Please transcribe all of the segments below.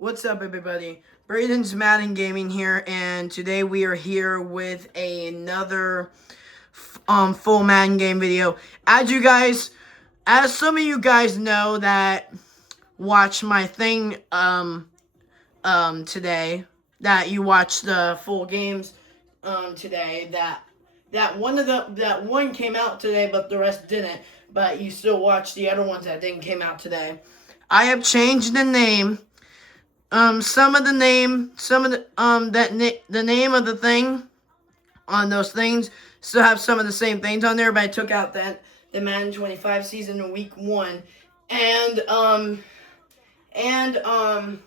What's up, everybody? Braden's Madden Gaming here, and today we are here with another full Madden game video. As some of you guys know that watch my thing today, that you watched the full games today, that one came out today, but the rest didn't. But you still watch the other ones that didn't came out today. I have changed the name. Some of the name, some of the the name of the thing on those things still have some of the same things on there, but I took out the Madden 25 season in week 1, and and um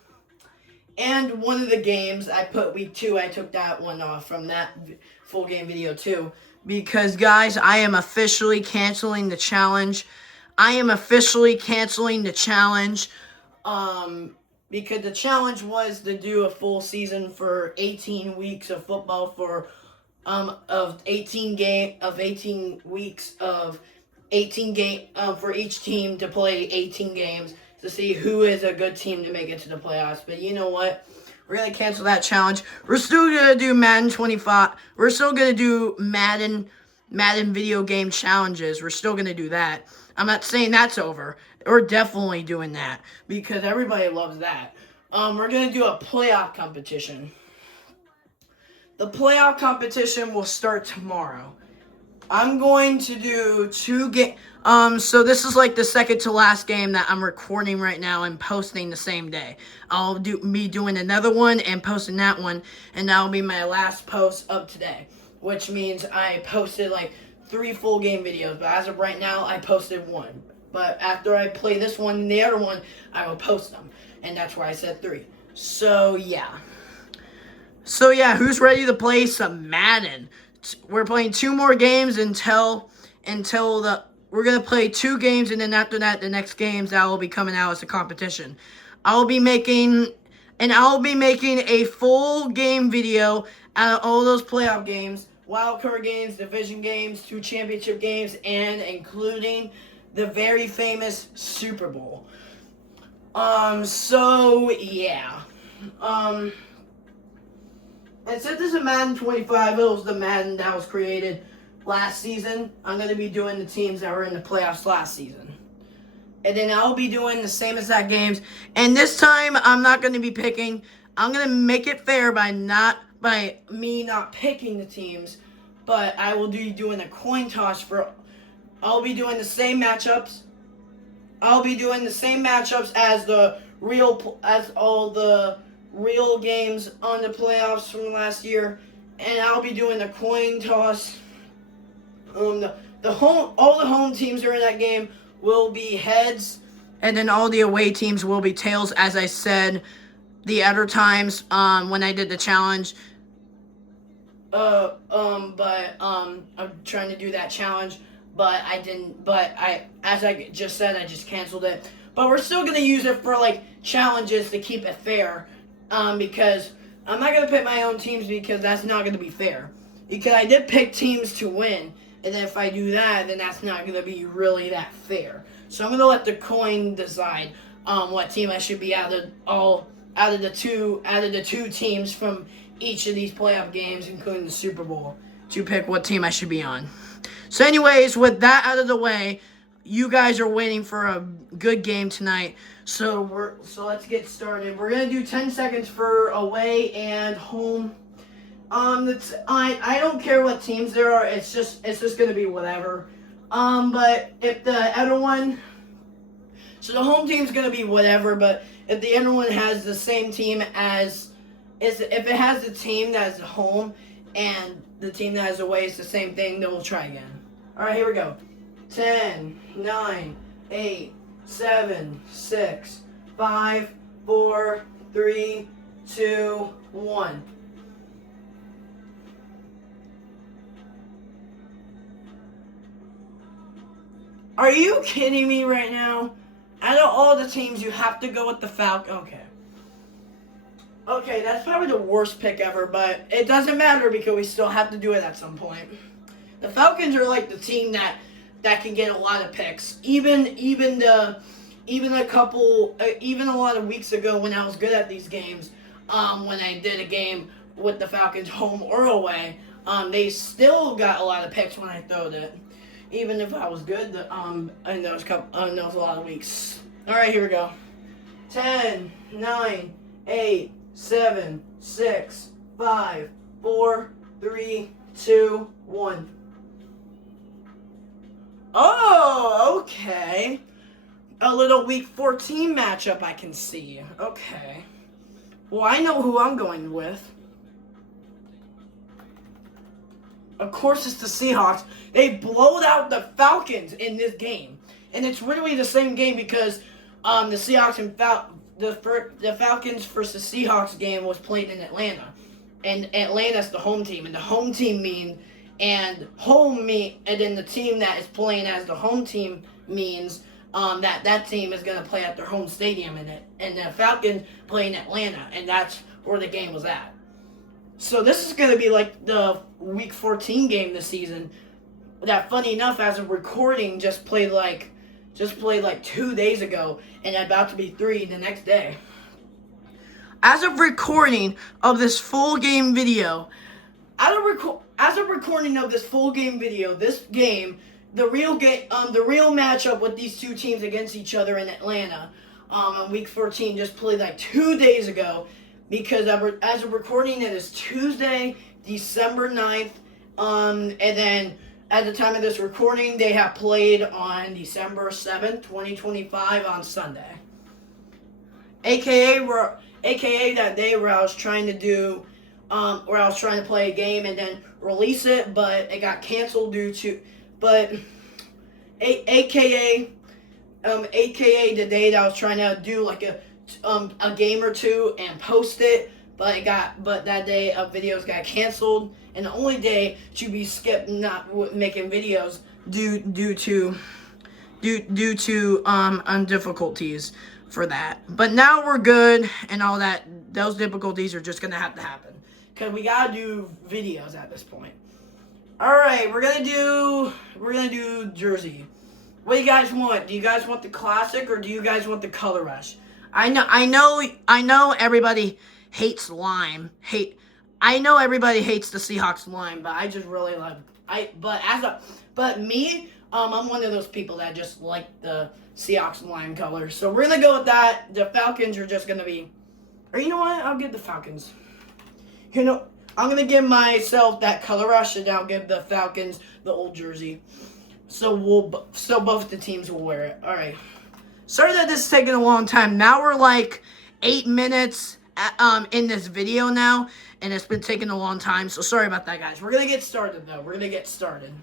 and one of the games I put week 2. I took that one off from that full game video too, because guys, I am officially canceling the challenge. I am officially canceling the challenge. Because the challenge was to do a full season for 18 weeks of football of 18 weeks of 18 game for each team to play 18 games to see who is a good team to make it to the playoffs. But you know what? We're gonna cancel that challenge. We're still gonna do Madden 25. We're still gonna do Madden video game challenges. We're still gonna do that. I'm not saying that's over. We're definitely doing that because everybody loves that. We're gonna do a playoff competition. The playoff competition will start tomorrow. I'm going to do 2 games. So this is like the second to last game that I'm recording right now and posting the same day. I'll be doing another one and posting that one, and that'll be my last post of today, which means I posted like 3 full game videos, but as of right now, I posted 1. But after I play this one and the other one, I will post them, and that's why I said 3. So yeah, who's ready to play some Madden? We're playing 2 more games until we're gonna play 2 games, and then after that, the next games that will be coming out as a competition. I'll be making a full game video out of all those playoff games, wild card games, division games, 2 championship games, and including the very famous Super Bowl. So yeah. And since this is Madden 25, it was the Madden that was created last season. I'm going to be doing the teams that were in the playoffs last season. And then I'll be doing the same exact games. And this time, I'm not going to be picking. I'm going to make it fair by me not picking the teams. But I will be doing a coin toss I'll be doing the same matchups. I'll be doing the same matchups as all the real games on the playoffs from last year, and I'll be doing the coin toss. All the home teams are in that game will be heads, and then all the away teams will be tails, as I said the other times when I did the challenge. I'm trying to do that challenge, but I didn't. But as I just said, I just canceled it. But we're still gonna use it for like challenges to keep it fair. Because I'm not going to pick my own teams because that's not going to be fair. Because I did pick teams to win, and then if I do that, then that's not going to be really that fair. So I'm going to let the coin decide what team I should be out of the two teams from each of these playoff games, including the Super Bowl, to pick what team I should be on. So anyways, with that out of the way, you guys are waiting for a good game tonight. So let's get started. We're gonna do 10 seconds for away and home. I don't care what teams there are. It's just gonna be whatever. But if the other one, so the home team's gonna be whatever. But if the other one has the same team if it has the team that is home and the team that is away is the same thing, then we'll try again. All right, here we go. 10, 9, 8, 7, 6, 5, 4, 3, 2, 1. Are you kidding me right now? Out of all the teams, you have to go with the Falcons. Okay, that's probably the worst pick ever, but it doesn't matter because we still have to do it at some point. The Falcons are like the team that can get a lot of picks. Even the even a lot of weeks ago when I was good at these games, when I did a game with the Falcons home or away, they still got a lot of picks when I throwed it. Even if I was good, in those a lot of weeks. All right, here we go. 10, 9, 8, 7, 6, 5, 4, 3, 2, 1. Oh, okay. A little week 14 matchup I can see. Okay. Well, I know who I'm going with. Of course, it's the Seahawks. They blowed out the Falcons in this game. And it's really the same game because the Seahawks and the Falcons versus Seahawks game was played in Atlanta. And Atlanta's the home team. And the home team and then the team that is playing as the home team means that team is going to play at their home stadium and the Falcons play in Atlanta, and that's where the game was at. So this is going to be like the week 14 game this season. That, funny enough, as of recording, just played like 2 days ago, and about to be 3 the next day. As of recording of this full game video, this game, the real matchup with these two teams against each other in Atlanta, on week 14 just played like 2 days ago, because as of recording it is Tuesday, December 9th, and then at the time of this recording they have played on December 7th, 2025 on Sunday. AKA that day where I was trying to play a game and then release it, but it got canceled AKA the day that I was trying to do like a game or two and post it, but that day videos got canceled, and the only day to be skipped not making videos due to difficulties for that. But now we're good, and all that. Those difficulties are just gonna have to happen because we gotta do videos at this point. All right, we're gonna do jersey. What do you guys want? Do you guys want the classic or do you guys want the color rush? I know everybody hates lime. I know everybody hates the Seahawks lime, but I just really love. But me, I'm one of those people that just like the Seahawks lime color. So we're gonna go with that. The Falcons are just gonna be, or you know what? I'll give the Falcons. You know, I'm gonna give myself that color rush, and I'll give the Falcons the old jersey. So both the teams will wear it. All right. Sorry that this is taking a long time. Now we're like 8 minutes in this video now, and it's been taking a long time. So sorry about that, guys. We're gonna get started though. We're gonna get started.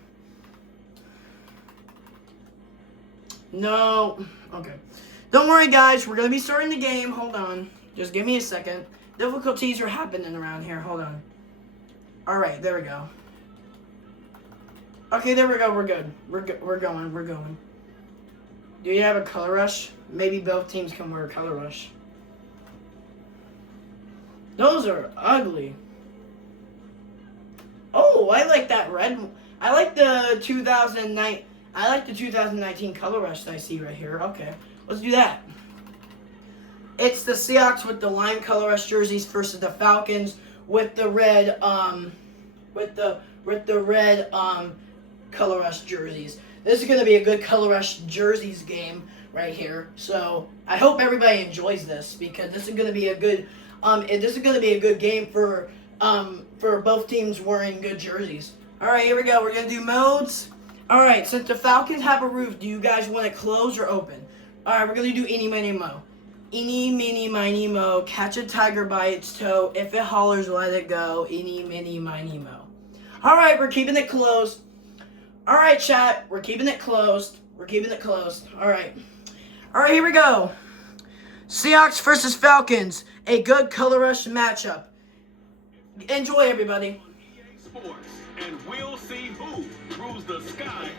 No. Okay. Don't worry, guys. We're gonna be starting the game. Hold on. Just give me a second. Difficulties are happening around here. Hold on. All right. There we go. Okay, there we go. We're good. We're going. Do you have a color rush? Maybe both teams can wear a color rush. Those are ugly. Oh, I like that red. I like the 2019 color rush that I see right here. Okay, let's do that. It's the Seahawks with the lime color rush jerseys versus the Falcons with the red color rush jerseys. This is going to be a good color rush jerseys game right here. So I hope everybody enjoys this because this is going to be a good game for both teams wearing good jerseys. All right, here we go. We're going to do modes. All right, since the Falcons have a roof, do you guys want it closed or open? All right, we're going to do eeny, miny, mo. Eeny, miny, miny, mo. Catch a tiger by its toe. If it hollers, let it go. Eeny, miny, miny, mo. All right, we're keeping it closed. All right, chat. We're keeping it closed. All right, here we go. Seahawks versus Falcons. A good color rush matchup. Enjoy, everybody. Sports, and we'll see who rules the sky.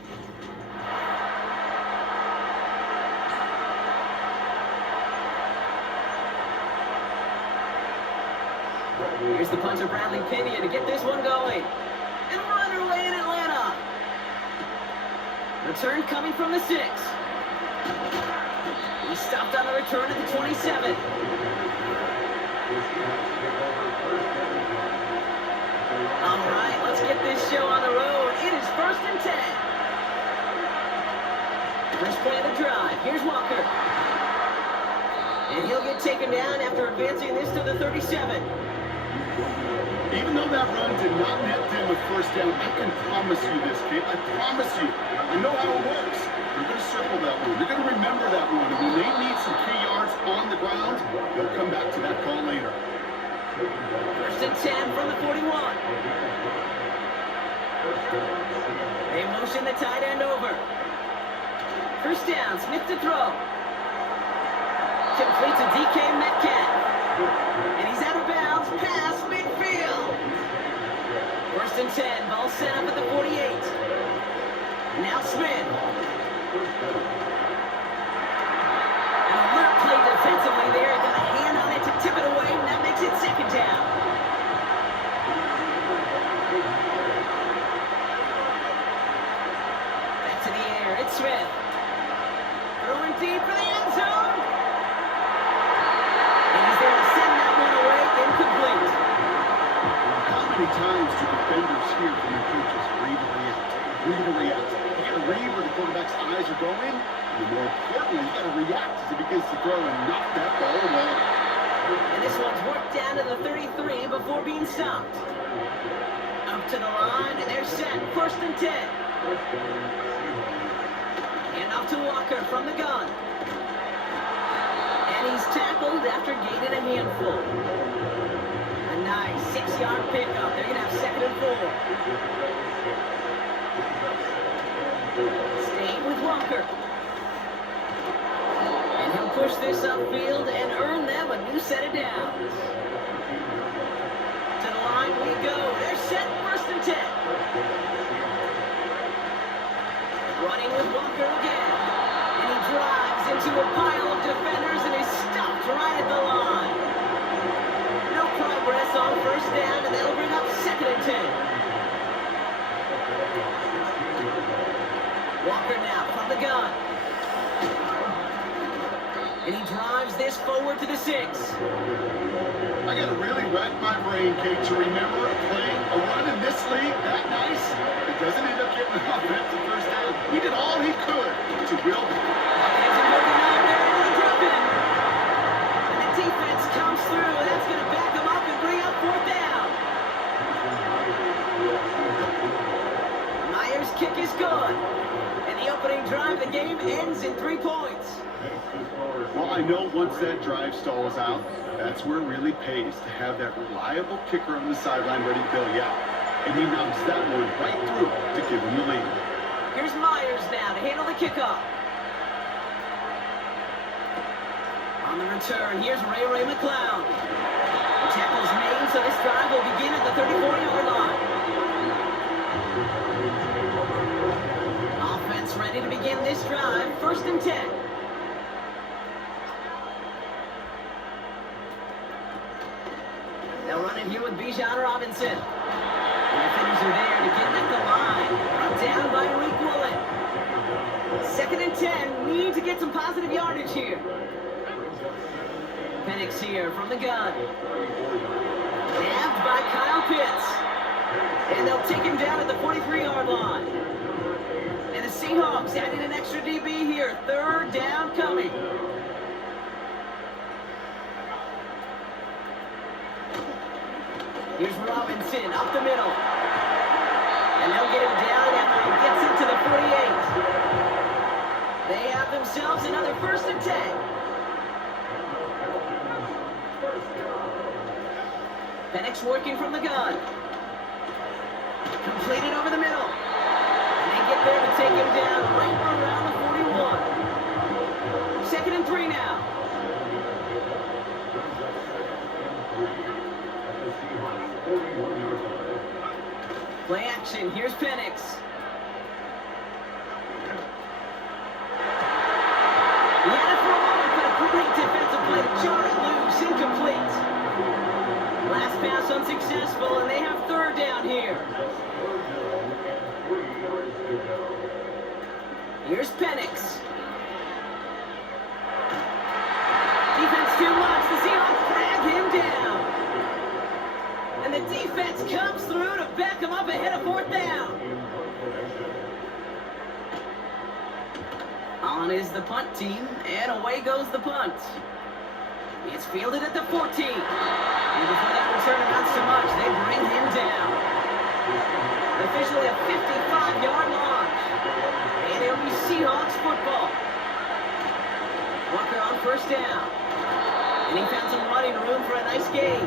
Here's the punter, Bradley Pinion, to get this one going. And we're underway in Atlanta. Return coming from the 6. He stopped on the return at the 27. All right, let's get this show on the road. It is 1st and 10. First play of the drive. Here's Walker. And he'll get taken down after advancing this to the 37. Even though that run did not net them with first down, I can promise you this, kid. I promise you. I know how it works. You're going to circle that one. You're going to remember that one. And when they need some key yards on the ground, they'll come back to that call later. 1st and 10 from the 41. They motion the tight end over. First down, Smith to throw. Complete to DK Metcalf. And he's out of bounds past midfield. 1st and 10, ball set up at the 48. Now Smith. An alert play defensively there. Got a hand on it to tip it away, and that makes it 2nd down. Back to the air, it's Smith. Throwing deep for the end zone. And he's there to send that one away, incomplete. How many times do defenders hear from their coaches, read and react, read and react? You got to read where the quarterback's eyes are going, and more importantly, you got to react as he begins to throw and knock that ball away. And this one's worked down to the 33 before being stopped. Up to the line, and they're set. 1st and 10. And off to Walker from the gun. And he's tackled after gaining a handful. A nice 6-yard pickup. They're going to have 2nd and 4. Staying with Walker. And he'll push this upfield and earn them a new set of downs. To the line we go. They're set. 1st and 10. Running with Walker again. And he drives into a pile of defenders and is stopped right at the line. No progress on 1st down, and they'll bring up 2nd and 10. Walker now from the gun. And he drives this forward to the 6. I got to really rack my brain, Kate, to remember a play, a run in this league that nice. It doesn't end up getting an offensive first down. He did all he could to build it. And the defense comes through. That's going to back him up and bring up 4th down. Myers' kick is good. And the opening drive of the game ends in 3 points. Well, I know once that drive stalls out, that's where it really pays to have that reliable kicker on the sideline ready to bail you out. And he knocks that one right through to give him the lead. Here's Myers now to handle the kickoff. On the return, here's Ray McCloud. The tackle's made, so this drive will begin at the 34-yard line. Offense ready to begin this drive. 1st and 10. They'll run it here with Bijan Robinson. And the defenders are there to get at the line. Brought down by Rick Woolen. 2nd and 10. Need to get some positive yardage here. Penix here from the gun. Nabbed by Kyle Pitts. And they'll take him down at the 43-yard line. And the Seahawks adding an extra DB here. 3rd down coming. Here's Robinson up the middle. And they'll get him down after he gets into the 48. They have themselves another 1st and 10. Penix working from the gun. Completed over the middle. And they get there to take him down right around the 41. 2nd and 3 now. Play action. Here's Penix. He had it for a moment, but a great defensive play to jar it loose. Incomplete. Last pass unsuccessful, and they have 3rd down here. Here's Penix. fourth down. On is the punt team, and away goes the punt. It's fielded at the 14. And before that return amounts to much, they bring him down. Officially a 55-yard launch. And it'll be Seahawks football. Walker on first down. And he found some running room for a nice gain.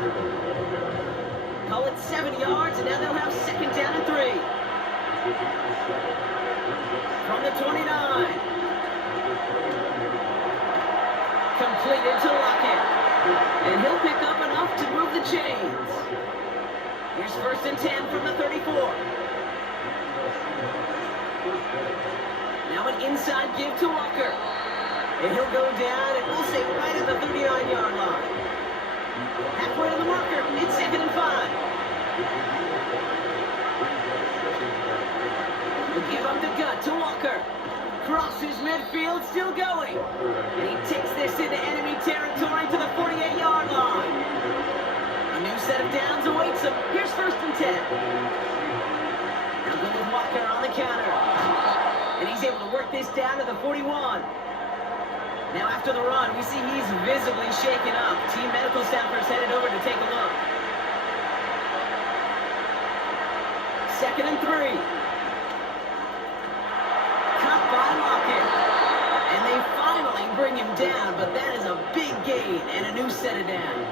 Call it 7 yards, and now they'll have second down and 3. From the 29. Completed to Lockett. And he'll pick up enough to move the chains. Here's first and 10 from the 34. Now an inside give to Walker. And he'll go down, and we'll say right at the 39-yard line. Halfway to the marker, it's 2nd and 5. He'll give up the gut to Walker. Crosses midfield, still going. And he takes this into enemy territory to the 48-yard line. A new set of downs awaits him. Here's first and 10. Now good with Walker on the counter. And he's able to work this down to the 41. Now after the run, we see he's visibly shaken up. Team medical staffers headed over to take a look. 2nd and 3. Cut by Lockett. And they finally bring him down, but that is a big gain and a new set of downs.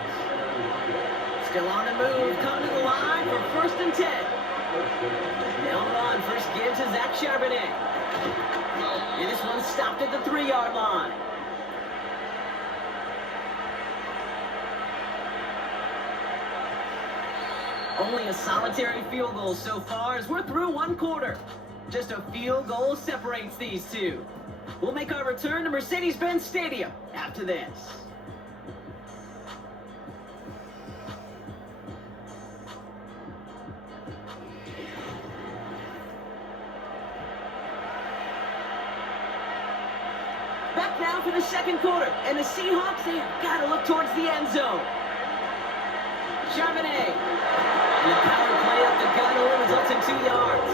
Still on the move, coming to the line for first and 10. They'll run, first give to Zach Charbonnet. And this one stopped at the 3-yard line. Only a solitary field goal so far as we're through one quarter. Just a field goal separates these two. We'll make our return to Mercedes-Benz Stadium after this. Back now for the second quarter, and the Seahawks, they have got to look towards the end zone. Charbonnet. And the power play up the gun only results in 2 yards.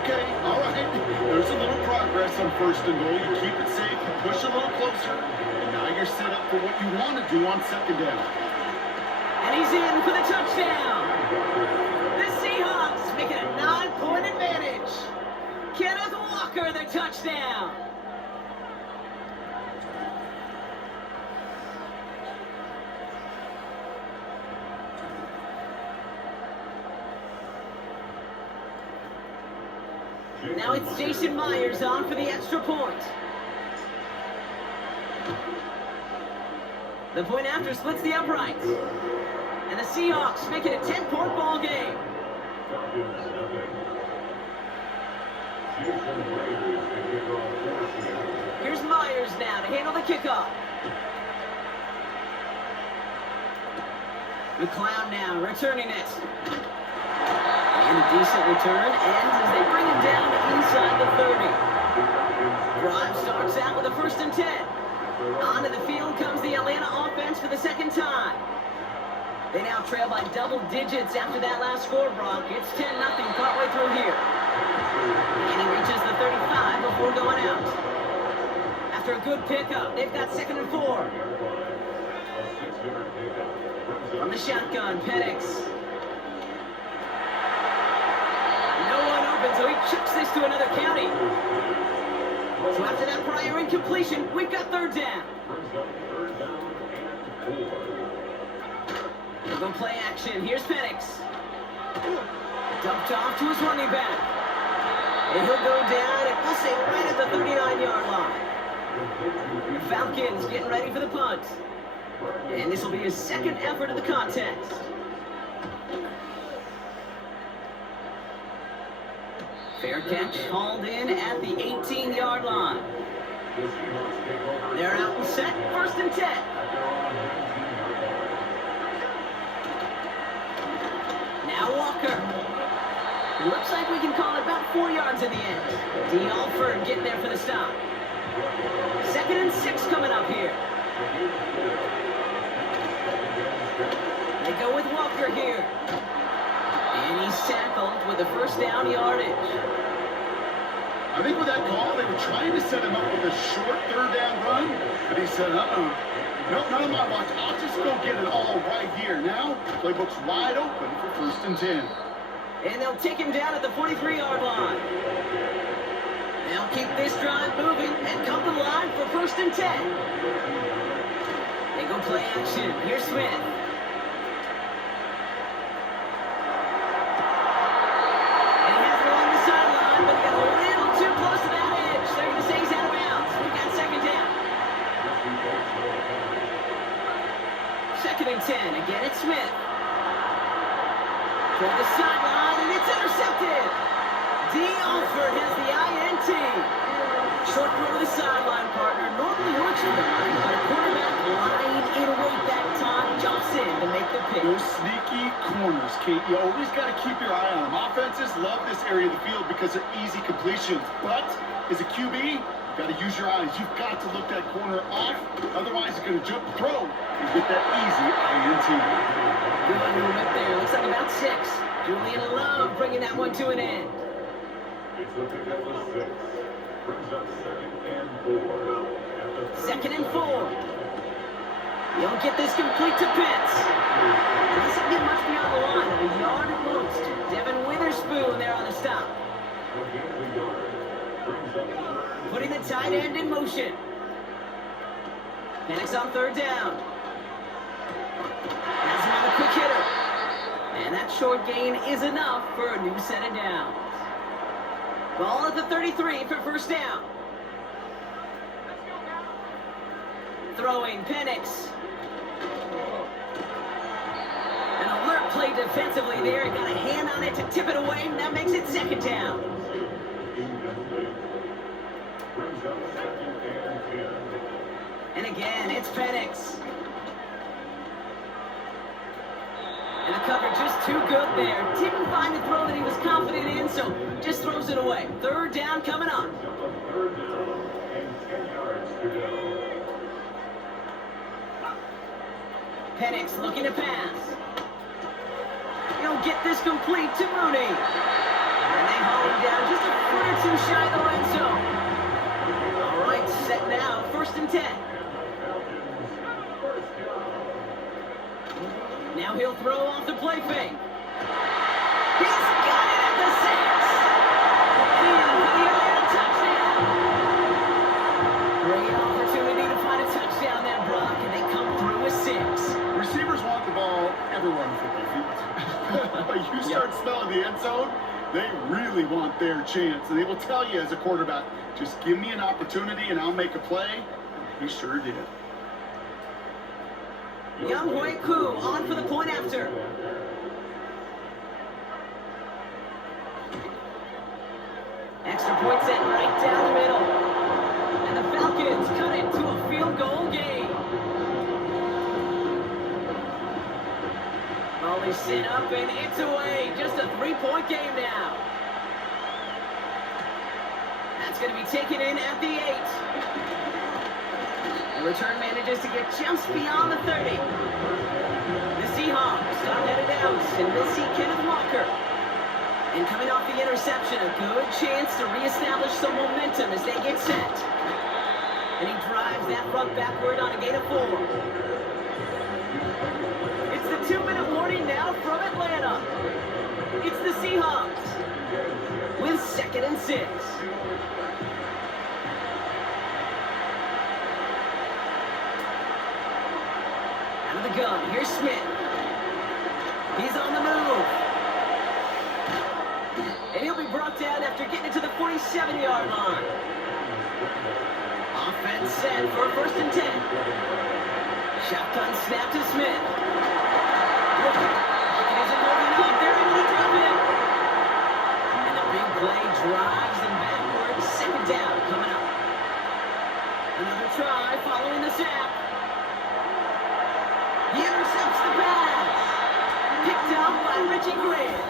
Okay, all right. There's a little progress on first and goal. You keep it safe, you push a little closer, and now you're set up for what you want to do on second down. And he's in for the touchdown. The Seahawks make it a 9-point advantage. Kenneth Walker, the touchdown. Now it's Jason Myers on for the extra point. The point after splits the uprights. And the Seahawks make it a 10-point ball game. Here's Myers now to handle the kickoff. McLeod now returning it. And a decent return ends as they bring him down inside the 30. Drive starts out with a first and 10. Onto the field comes the Atlanta offense for the second time. They now trail by double digits after that last score, Brock. It's 10-0 partway through here. And he reaches the 35 before going out. After a good pickup, they've got 2nd and 4. From the shotgun, Penix. So he chucks this to another county. So after that prior incompletion, we've got 3rd down. We're going to play action. Here's Penix. Dumped off to his running back. And he'll go down, and we'll say right at the 39-yard line. The Falcons getting ready for the punt. And this will be his second effort of the contest. Fair catch hauled in at the 18-yard line. They're out and set, first and 10. Now Walker. Looks like we can call it about 4 yards in the end. D. Alford getting there for the stop. 2nd and 6 coming up here. They go with Walker here. And he's tackled with the first down yardage. I think with that call, they were trying to set him up with a short third down run, but he said, nope, none of my watch. I'll just go get it all right here. Now, playbook's wide open for 1st and 10. And they'll take him down at the 43-yard line. They'll keep this drive moving and come to the line for 1st and 10. They go play action. Here's Smith. And he has it along the sideline, but he got a little too close to that edge. They're going to say he's out of bounds. We've got 2nd down. 2nd and 10. Again, it's Smith. For the sideline, and it's intercepted. D. Alford has the INT. Short throw to the sideline, partner. Normally works for them, but a quarterback lying in wait that time jumps in to make the pick. Those sneaky corners, Kate. You always got to keep your eye on them. Offenses love this area of the field because they're easy completions. But as a QB, you've got to use your eyes. You've got to look that corner off. Otherwise, you're going to jump throw and get that easy INT. Good movement there. Looks like about 6. Julian Love bringing that one to an end. It's looking at the 6. Brings up 2nd and 4. 2nd and 4. You'll get this complete to Pitts. And this will get much beyond the line. A yard at most. Devin Witherspoon there on the stop. Putting the tight end in motion. Penix on 3rd down. Has another quick hitter. And that short gain is enough for a new set of downs. Ball at the 33 for 1st down. Throwing Penix. An alert play defensively there. Got a hand on it to tip it away. And that makes it 2nd down. And again, it's Penix. And the cover just too good there. Didn't find the throw that he was confident in, so just throws it away. 3rd down coming up. Penix looking to pass. He'll get this complete to Mooney. And they haul him down just a foot or 2 shy of the red zone. All right, set now, 1st and 10. Now he'll throw off the play fake. He's got it at the 6. And for the early touchdown. Great opportunity to find a touchdown there, Brock, and they come through with 6. Receivers want the ball everywhere on the football field. But you start smelling the end zone, they really want their chance. And they will tell you as a quarterback, just give me an opportunity and I'll make a play. He sure did. Young Hui Koo on for the point after. Extra point set right down the middle. And the Falcons cut it to a field goal game. Ball is set up and it's away. Just a 3-point game now. That's going to be taken in at the 8. The return manages to get just beyond the 30. The Seahawks are headed out, and we'll see Kenneth Walker. And coming off the interception, a good chance to reestablish some momentum as they get set. And he drives that front backward on a gain of 4. It's the 2-minute warning now from Atlanta. It's the Seahawks with 2nd and 6. The gun. Here's Smith. He's on the move. And he'll be brought down after getting it to the 47-yard line. Offense set for 1st and 10. Shotgun snap to Smith. Pocket isn't moving up. They're able to drop him. And the big play drives them backwards. 2nd down coming up. Another try following the snap. He intercepts the pass. Picked up by Richie Grant.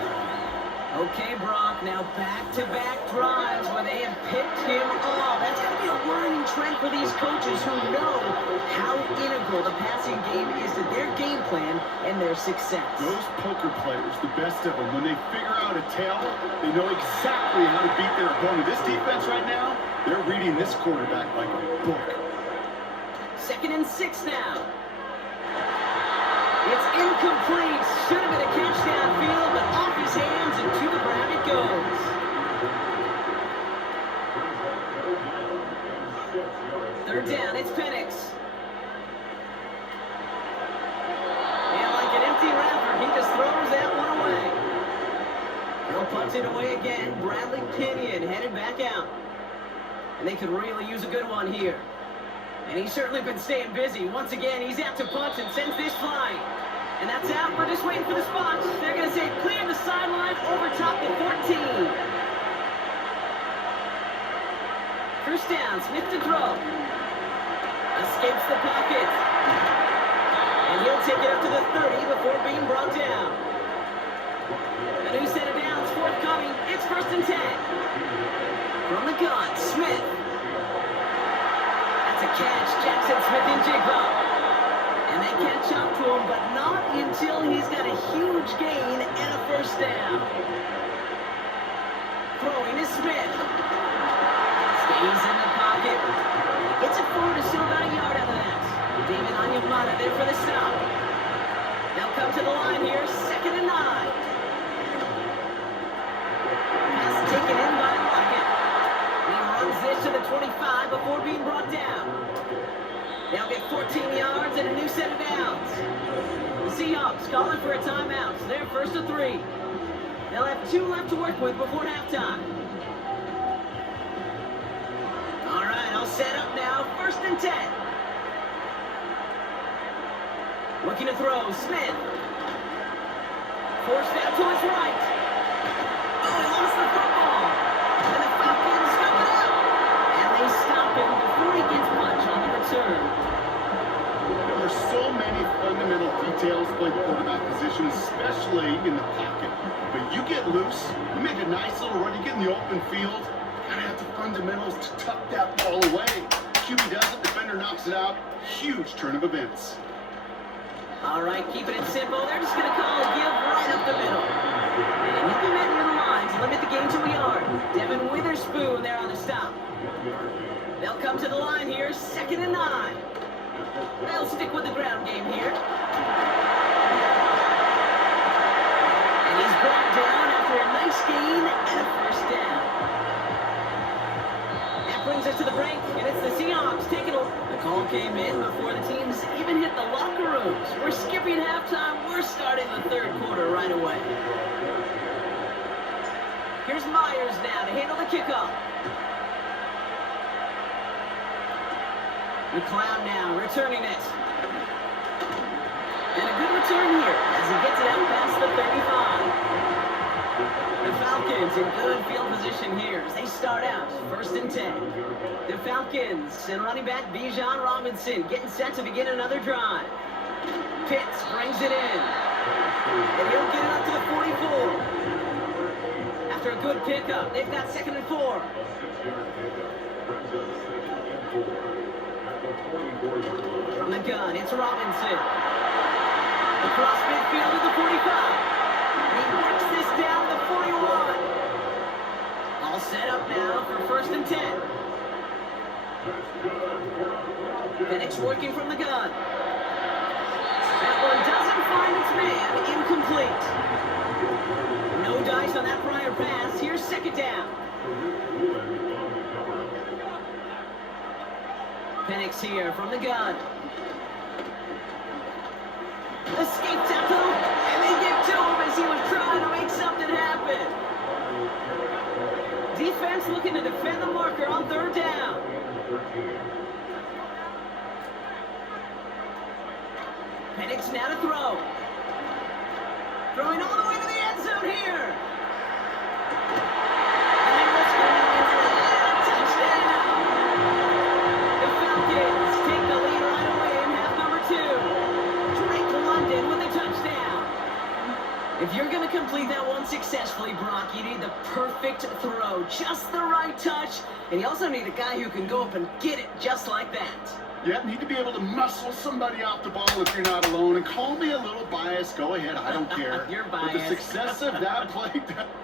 Okay, Brock, now back-to-back drives where they have picked him off. That's going to be a worrying trend for these coaches who know how integral the passing game is to their game plan and their success. Those poker players, the best of them, when they figure out a tell, they know exactly how to beat their opponent. This defense right now, they're reading this quarterback like a book. 2nd and 6 now. It's incomplete. Should have been a catch downfield, but off his hands and to the ground it goes. 3rd down, it's Penix. And like an empty wrapper, he just throws that one away. He'll punt it away again. Bradley Pinion headed back out. And they could really use a good one here. And he's certainly been staying busy. Once again, he's out to punt and sends this flying. And that's out. We're just waiting for the spot. They're going to say clear the sideline over top the 14. 1st down, Smith to throw. Escapes the pocket. And he'll take it up to the 30 before being brought down. A new set of downs forthcoming. It's 1st and 10. From the gun, Smith. That's a catch. Jackson Smith-Njigba. And they catch up to him, but not until he's got a huge gain and a 1st down. Throwing is Smith. Stays in the pocket. Gets it forward to still about a yard out of that. David Onyemata there for the stop. They'll come to the line here, 2nd and 9. Pass taken in by Lockett. He runs this to the 25 before being brought down. They'll get 14 yards and a new set of downs. The Seahawks calling for a timeout. So they're 1st and 3. They'll have 2 left to work with before halftime. All right, I'll set up now. 1st and 10. Looking to throw, Smith. Forced out to his right. Oh, he lost the football. And the Falcons scoop it up. And they stop him before he gets much on the return. There are so many fundamental details playing the quarterback position, especially in the pocket. But you get loose, you make a nice little run, you get in the open field, you gotta have the fundamentals to tuck that ball away. QB does it, defender knocks it out. Huge turn of events. All right, keeping it simple. They're just going to call a give right up the middle. And he'll be met near the line to limit the game to a yard. Devin Witherspoon there on the stop. They'll come to the line here, 2nd and 9. They'll stick with the ground game here. And he's brought down after a nice gain and a 1st down. That brings us to the break, and it's the Seahawks taking over. The call came in before the teams even hit the locker rooms. We're skipping halftime. We're starting the 3rd quarter right away. Here's Myers now to handle the kickoff. McLeod now returning it. And a good return here as he gets it out past the 35. The Falcons in good field position here as they start out 1st and 10. The Falcons and running back Bijan Robinson getting set to begin another drive. Pitts brings it in. And he'll get it up to the 44. After a good pickup, they've got 2nd and 4. From the gun, it's Robinson. Across midfield to the 45. He works this down to the 41. All set up now for 1st and 10. Penix working from the gun. That one doesn't find its man. Incomplete. No dice on that prior pass. Here's 2nd down. Penix here from the gun. Escaped tackle, and they get to him as he was trying to make something happen. Defense looking to defend the marker on 3rd down. Penix now to throw. Throwing all the way to the end zone here. And let's go into the touchdown. The Falcons take the lead right away in half number 2. Drake London with a touchdown. If you're going to complete that one successfully, Brock, you need the perfect throw, just the right touch, and you also need a guy who can go up and get it just like that. Yeah, need to be able to muscle somebody off the ball if you're not alone. And call me a little biased. Go ahead. I don't care. You're But biased. the success of that play...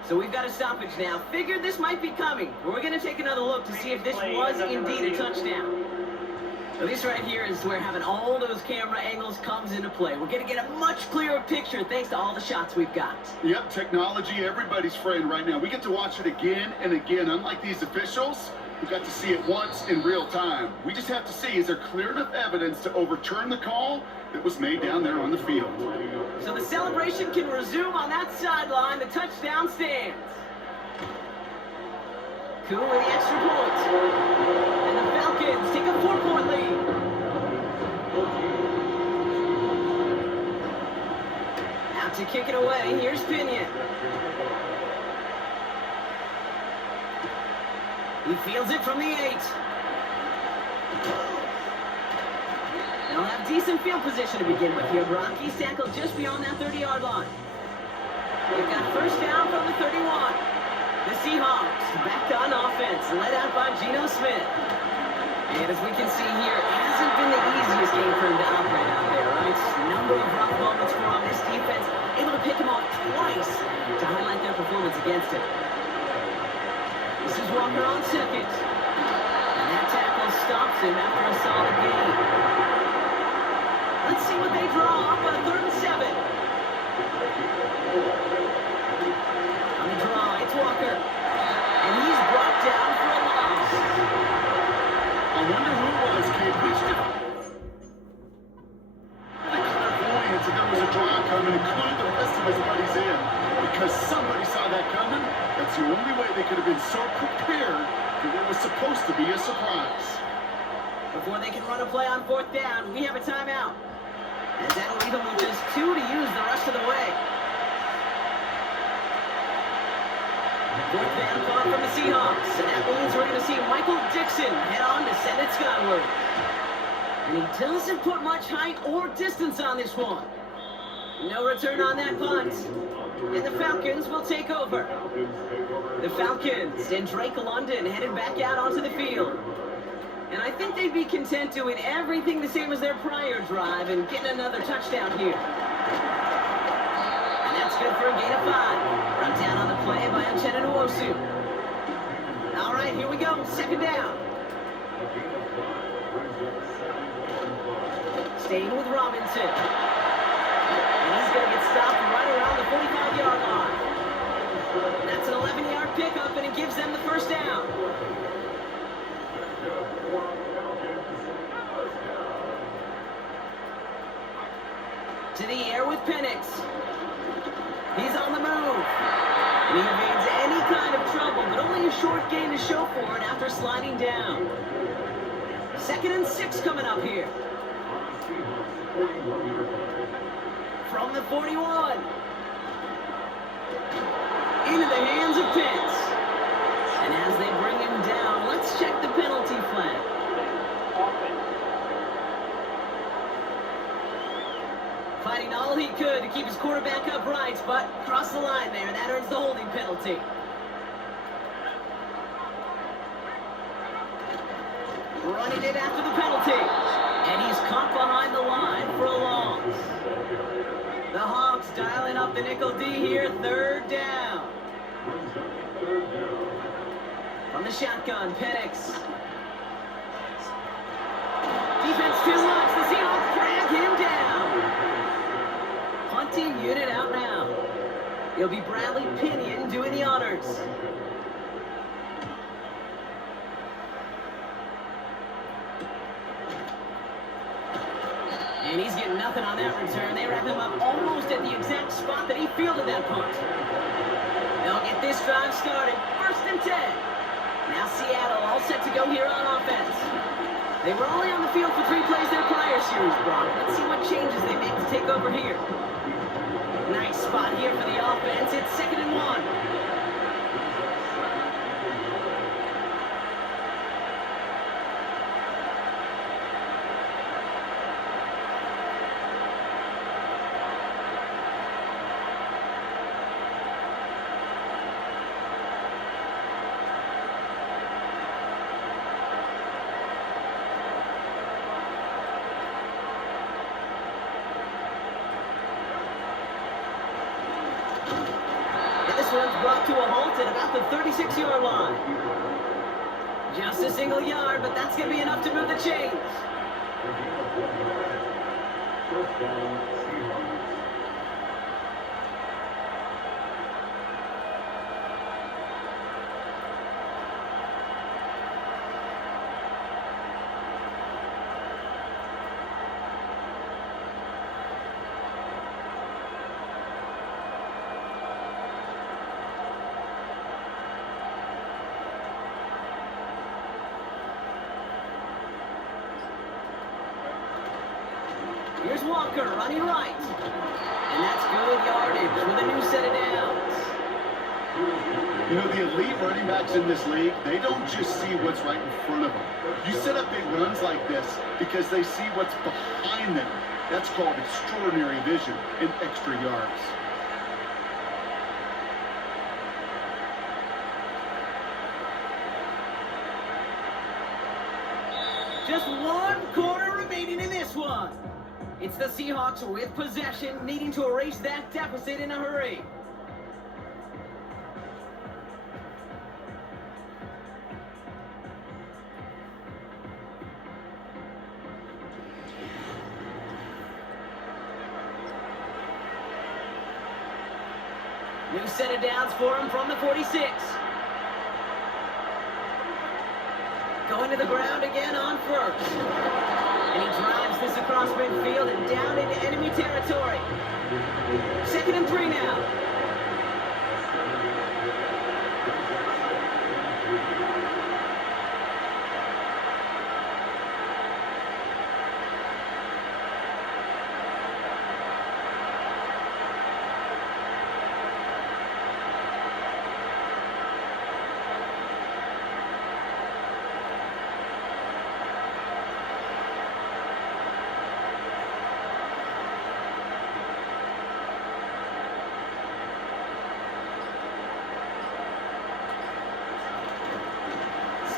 So we've got a stoppage now. Figured this might be coming. We're going to take another look to see if this was indeed a touchdown. So this right here is where having all those camera angles comes into play. We're going to get a much clearer picture thanks to all the shots we've got. Yep, technology, everybody's friend right now. We get to watch it again and again. Unlike these officials, we got to see it once in real time. We just have to see, is there clear enough evidence to overturn the call that was made down there on the field? So the celebration can resume on that sideline. The touchdown stands. Cool with the extra point. And the Falcons take a 4-point lead. Out to kick it away. Here's Pinion. He fields it from the 8. They'll have decent field position to begin with here, Brock. He's tackled just beyond that 30-yard line. They've got first down from the 31. The Seahawks back on offense, led out by Geno Smith. And as we can see here, it hasn't been the easiest game for him to operate out there, right? A number of rough moments for him. This defense able to pick him off twice to highlight their performance against him. This is Walker on second. And that tackle stops him after a solid gain. Let's see what they draw up on a 3rd and 7. On the draw, it's Walker. And he's brought down for a loss. I wonder who it was, Kate. Clairvoyance that there was a draw coming, including the rest of his buddies in. Because somebody saw that coming, that's the only way they could have been so prepared for what was supposed to be a surprise. Before they can run a play on 4th down, we have a timeout. And that'll leave them with just 2 to use the rest of the way. 4th down caught from the Seahawks. And that means we're going to see Michael Dixon head on to send it skyward. And he doesn't put much height or distance on this one. No return on that punt. And the Falcons will take over. The Falcons and Drake London headed back out onto the field. And I think they'd be content doing everything the same as their prior drive and getting another touchdown here. And that's good for a gain of 5. Brought down on the play by Uchenna Nwosu. All right, here we go. 2nd down. Staying with Robinson. And he's going to get stopped right around the 45-yard line. That's an 11-yard pickup, and it gives them the first down. To the air with Penix. He's on the move. And he evades any kind of trouble, but only a short gain to show for it after sliding down. 2nd and 6 coming up here. From the 41. Into the hands of Pitts. And as they bring him down, let's check the penalty flag. Fighting all he could to keep his quarterback upright, but crossed the line there. That earns the holding penalty. Running it after the penalty. And he's caught behind the line for a loss. The Hawks dialing up the nickel D here. 3rd down. From the shotgun, Penix. Defense too much. The Seahawks drag him down. Punting unit out now. It'll be Bradley Pinion doing the honors. And he's getting nothing on that return. They wrap him up almost at the exact spot that he fielded that punt. They'll get this drive started. 1st and 10. Now Seattle all set to go here on offense. They were only on the field for 3 plays their prior series, Brock. Let's see what changes they make to take over here. Nice spot here for the offense. It's 2nd and 1. one's brought to a halt at about the 36-yard line. Just a single yard, but that's going to be enough to move the chains. First down, Seahawks. Here's Walker running right. And that's good yardage with a new set of downs. You know, the elite running backs in this league, they don't just see what's right in front of them. You set up big runs like this because they see what's behind them. That's called extraordinary vision and extra yards. Just 1 quarter remaining in this one. It's the Seahawks with possession, needing to erase that deficit in a hurry. New set of downs for him from the 46. Going to the ground again on first. And he drives this across midfield and down into enemy territory. 2nd and 3 now.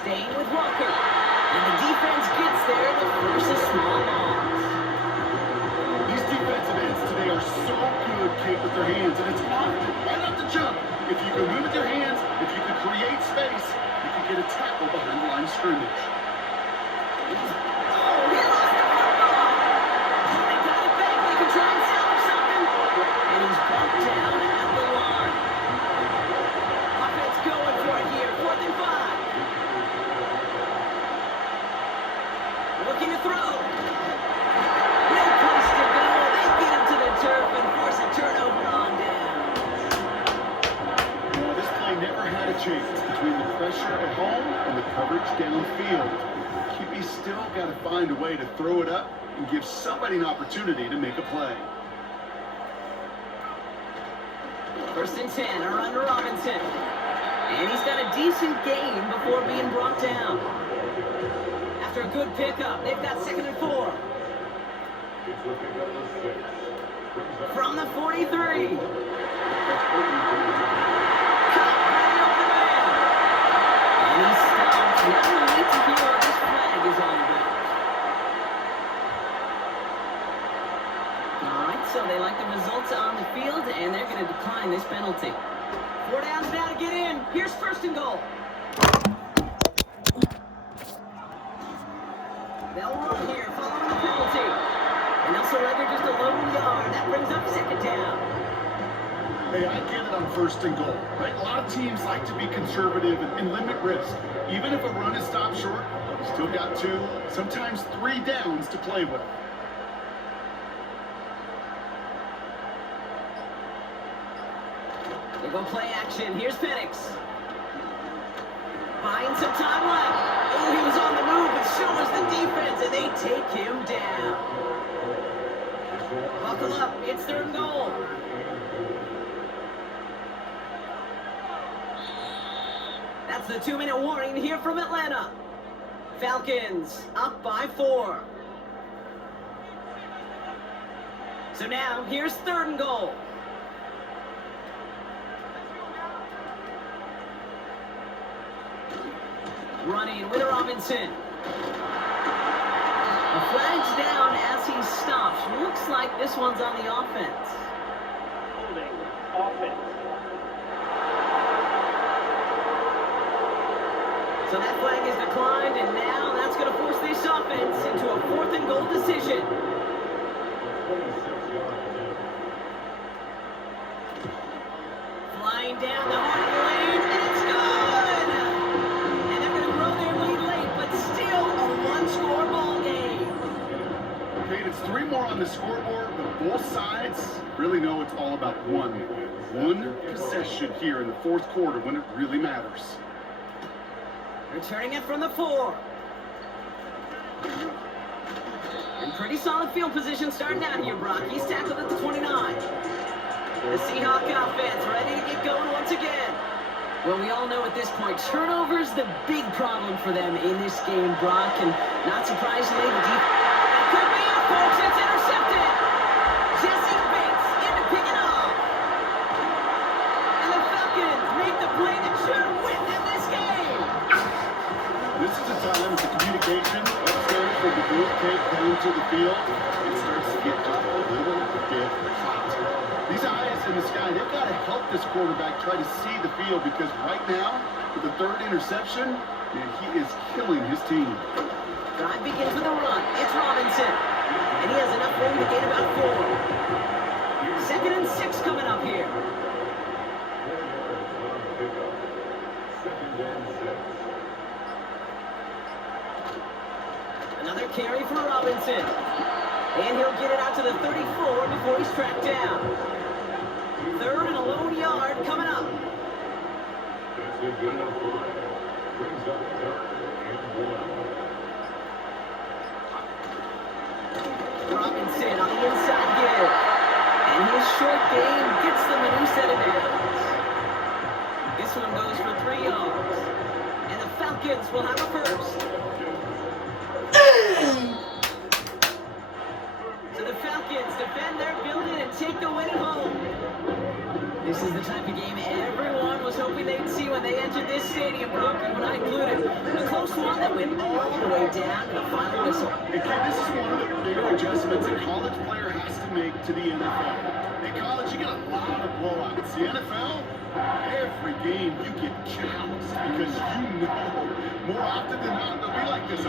Staying with Walker. And the defense gets there to force a small loss. These defensive ends today are so good, Kate, with their hands, and it's often right off the jump. If you can move with your hands, if you can create space, you can get a tackle behind the line of scrimmage. Oh, he lost the football. They got it back. They can try and salvage something. And he's bumped down at the line. Offense going for it here. 4th and 5. Looking to throw. No place to go. They get him to the turf and force a turnover on down. Well, this play never had a chance between the pressure at home and the coverage downfield. QB's still got to find a way to throw it up and give somebody an opportunity to make a play. 1st and 10 are under Robinson. And he's got a decent gain before being brought down. After a good pickup, they've got 2nd and 4. It's looking at the 6. From the 43. That's Cut right up the man. And he stopped. Now we need to hear what this flag is all about. All right, so they like the results on the field, and they're going to decline this penalty. 4 downs now to get in. Here's 1st and goal. They'll run here following the penalty. And they'll surrender just a lone yard. That brings up 2nd down. Hey, I get it on 1st and goal, right? A lot of teams like to be conservative and limit risk. Even if a run is stopped short, you still got 2, sometimes 3 downs to play with. They go play action. Here's Penix. Finds some time left. Oh, he was on the move, but so was the defense, and they take him down. Buckle up. It's 3rd and goal. That's the 2-minute warning here from Atlanta. Falcons up by 4. So now, here's 3rd and goal. Running with Robinson. The flag's down as he stops. Looks like this one's on the offense. holding offense. So that flag is declined, and now that's going to force this offense into a 4th and goal decision. 26 yards in. Flying down the heart of the lane, and it's good! And they're going to grow their lead late, but still a one-score ball game. Okay, it's 3 more on the scoreboard, but both sides really know it's all about one possession here in the 4th quarter when it really matters. Returning it from the 4. In pretty solid field position starting out here, Brock. He's tackled at the 29. The Seahawks offense ready to get going once again. Well, we all know at this point, turnovers the big problem for them in this game, Brock. And not surprisingly, the defense... That could be it, folks. It's intercepted. Jesse Bates in to pick it off. And the Falcons make the play that should win them this game. This is a time the communication upstairs from the group take down to the field. It starts to get just a little bit hot. These eyes in the sky, they've got to help this quarterback try to see the field because right now, with the 3rd interception, man, he is killing his team. Drive begins with a run. It's Robinson. And he has enough room to gain about 4. 2nd and 6 coming up here. 4 yards on the pickup. 2nd and 6. Another carry for Robinson. And he'll get it out to the 34 before he's tracked down. 3rd and a lone yard coming up. That's a good enough play. Brings up 3rd and 1. Robinson on the inside give. And his short game gets them a new set of downs. This one goes for 3 yards. And the Falcons will have a first. So the Falcons defend their building and take the win at home. This is the type of game everyone was hoping they'd see when they entered this stadium, Brock, you and I included. A close one that went all the way down to the final whistle. And kid, this is one of the bigger adjustments a college player has to make to the NFL. In college, you get a lot of blowouts. The NFL, every game you get trounced because you know more often than not they'll be like this.